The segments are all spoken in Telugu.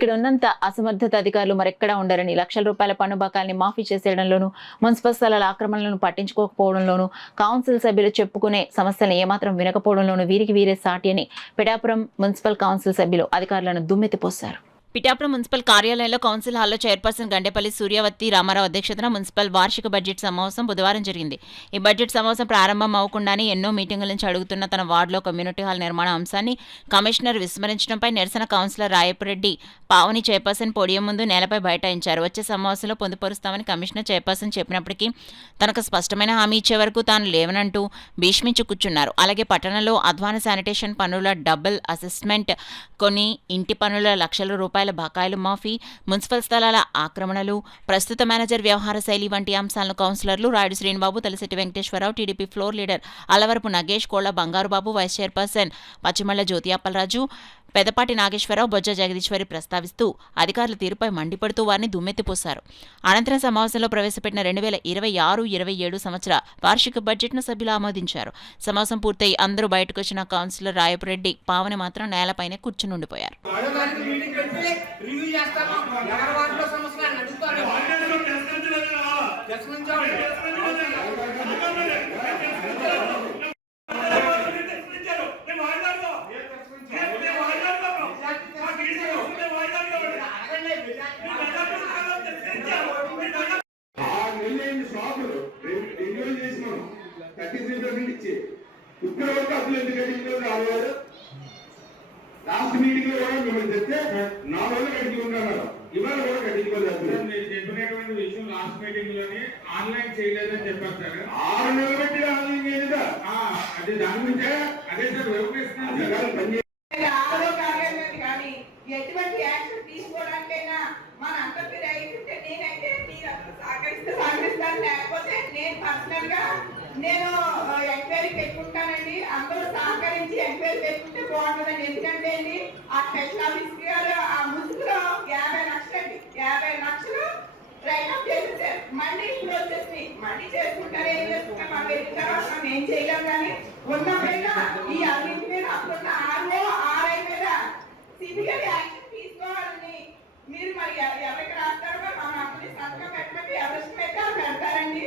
ఇక్కడ ఉన్నంత అసమర్థత అధికారులు మరెక్కడా ఉండరని, లక్షల రూపాయల పన్ను బకాయిల్ని మాఫీ చేసేయడంలోనూ, మున్సిపల్ స్థలాల ఆక్రమణలను పట్టించుకోకపోవడంలోనూ, కౌన్సిల్ సభ్యులు చెప్పుకునే సమస్యలను ఏమాత్రం వినకపోవడంలోనూ వీరికి వీరే సాటి అని పిఠాపురం మున్సిపల్ కౌన్సిల్ సభ్యులు అధికారులను దుమ్మెత్తిపోశారు. పిఠాపురం మున్సిపల్ కార్యాలయంలో కౌన్సిల్ హాల్లో చైర్పర్సన్ గండేపల్లి సూర్యవతి రామారావు అధ్యక్షతన మున్సిపల్ వార్షిక బడ్జెట్ సమావేశం బుధవారం జరిగింది. ఈ బడ్జెట్ సమావేశం ప్రారంభం అవ్వకుండానే ఎన్నో మీటింగుల నుంచి అడుగుతున్న తన వార్డులో కమ్యూనిటీ హాల్ నిర్మాణ అంశాన్ని కమిషనర్ విస్మరించడంపై నిరసన councillor Rayapureddy Pavani chairperson podium ముందు నేలపై బైఠాయించారు. వచ్చే సమావేశంలో పొందుపరుస్తామని కమిషనర్ చైర్పర్సన్ చెప్పినప్పటికీ తనకు స్పష్టమైన హామీ ఇచ్చే వరకు తాను లేవనంటూ భీష్మించి కూర్చున్నారు. అలాగే పట్టణంలో అధ్వాన శానిటేషన్ పనుల డబుల్ అసెస్మెంట్, కొన్ని ఇంటి పనుల లక్షల రూపాయల బకాయిలు మాఫీ, మున్సిపల్ స్థలాల ఆక్రమణలు, ప్రస్తుత మేనేజర్ వ్యవహార శైలి వంటి అంశాలను కౌన్సిలర్లు Rayudu Srinibabu, Talasetti Venkateswararao, TDP floor leader Alavarapu Nagesh, Kolla Bangarubabu, vice chairperson Pachimalla Jyothi Appalaraju, Pedapati Nageswararao, Bojja Jagadeeswari ప్రస్తావిస్తూ అధికారుల తీరుపై మండిపడుతూ వారిని దుమ్మెత్తిపోశారు. అనంతరం సమావేశంలో ప్రవేశపెట్టిన 2026-27 సంవత్సర వార్షిక బడ్జెట్ను సభ్యులు ఆమోదించారు. సమావేశం పూర్తయి అందరూ బయటకు వచ్చిన కౌన్సిలర్ రాయపురెడ్డి పావని మాత్రం నేలపైనే కూర్చునుండిపోయారు. లాస్ట్ మీటింగ్ లో కూడా మిమ్మల్ని చెప్తే 4 రోజులు కట్టించుకుంటున్నారు, ఇవాళ కూడా కట్టించుకోలేదు. మీరు చెప్పినటువంటి విషయం లాస్ట్ మీటింగ్ లోనే ఆన్లైన్ చేయలేదని చెప్పారు సార్. 6 నెలలు బట్టి ఆన్లైన్ చేయలేదా? అదే దాని గురించే అదే సార్ కానీ ఎటువంటి యాక్షన్ తీసుకోవడానికైనా మన అందరికీ రైట్ ఉంటే నేనైతే మీరు సహకరిస్తాను, లేకపోతే నేను పర్సనల్ గా నేను ఎంక్వైరీ పెట్టుకుంటానండి. అందరూ సహకరించి ఎంక్వైరీ పెట్టుకుంటే బాగుంటుందండి. ఎందుకంటే అండి ఆ స్పెషల్ ఆఫీస్ గారు ఆ ముసుగులో 50 లక్షలు అండి, 50 లక్షలు రైట్ ఆఫ్ చేసేసారు. మళ్ళీ ఇప్పుడు వచ్చేసి మళ్ళీ చేసుకుంటారు. ఏం చేసుకుంటారు మనం వెళ్ళిన తర్వాత మనం ఏం చేయలేం. కానీ ఉన్నప్పుడైనా ఈ అవినీతి మీద అప్పుడున్న ఆర్ఐ మీద సిబిఐ యాక్షన్ తీసుకోవాలని మీరు మరి ఎవరికి రాస్తారో మనం అప్పుడు సంతకం పెట్టమంటే ఎవరికి పెట్టా పెడతారండి.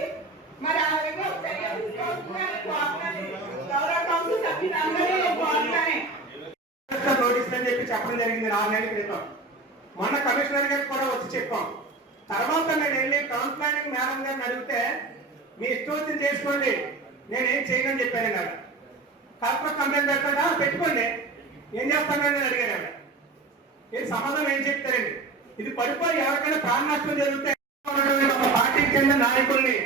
మరి ఆ విధంగా చర్య తీసుకోవాలని గౌరవ కౌన్సిల్ సభ్యులందరూ నోటీస్ అని చెప్పి చెప్పడం జరిగింది 4 నెలల క్రితం. మొన్న కమిషనర్ గారికి కూడా వచ్చి చెప్పాం. తర్వాత నేను వెళ్ళి టౌన్ ప్లానింగ్ మేడం గారిని అడిగితే మీ ఇష్టం చేసుకోండి, నేనేం చేయనని చెప్పాను. కదా కలెక్టర్ కంప్లైంట్ పెడతాడా, పెట్టుకోండి, ఏం చేస్తానని నేను అడిగాను. ఏం సమాధానం ఏం చెప్తారండి? ఇది పడిపోయి ఎవరికైనా ప్రాణ నష్టం జరిగితే ఒక పార్టీకి చెందిన నాయకుల్ని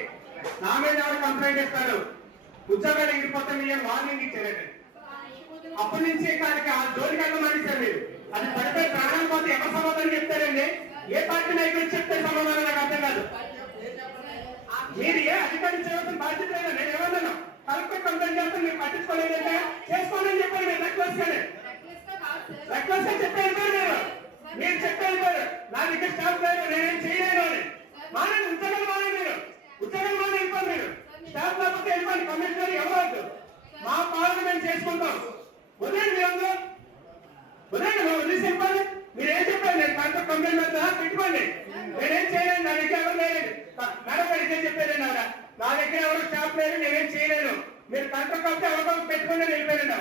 నా మీద ఎవరు కంప్లైంట్ ఇస్తారు, ఉద్యోగాలు ఎగిరిపోతాయి అని వార్నింగ్ ఇచ్చారండి. అప్పటి నుంచి దానికి ఆ జోలికి వెళ్ళమని సార్ మీరు అది పడిపోయి ప్రాణాలు పోతే ఎవరు సమాధానం చెప్తారండి? ఏ పార్టీ నాయకులు చెప్తే సమాధానం నాకు అర్థం కాదు. మీరు ఏ అధికారి చేయవలసిన బాధ్యత అయినా నేను ఏమన్నాను, కలెక్టర్ కంప్లైంట్ చేస్తే మీరు పట్టించుకోలేదంటే చేసుకోవాలని చెప్పాను. నేను రెక్లెస్ గా చెప్పారు, మీరు చెప్పారు నా దగ్గర స్టాఫ్ లేదు నేనేం చేయలేను అని. మానేది ఉద్యోగాలు మానే, మీరు ఉద్యోగాలు మానే వెళ్ళిపోండి, మీరు స్టాఫ్ లేకపోతే వెళ్ళిపోండి. కమిషనర్ ఎవరు మా పాలన మేము చేసుకుంటాం. వదిలేండి, మీరు అందరూ వదిలేండి, వదిలేసి వెళ్ళిపోండి. మీరు ఏం చెప్పారు? నేను కలెక్టర్ కంప్లైంట్ పెడతా, పెట్టుకోండి, నేనేం చేయలేను. నా దగ్గర ఎవరు లేదండి. మేడం గారు ఇదే చెప్పారండి, నా దగ్గర ఎవరు స్టాఫ్ లేదు, నేనేం చేయలేను. మీరు కలెక్టర్ కాబట్టి ఎవరికో పెట్టుకోండి వెళ్ళిపోయారండి.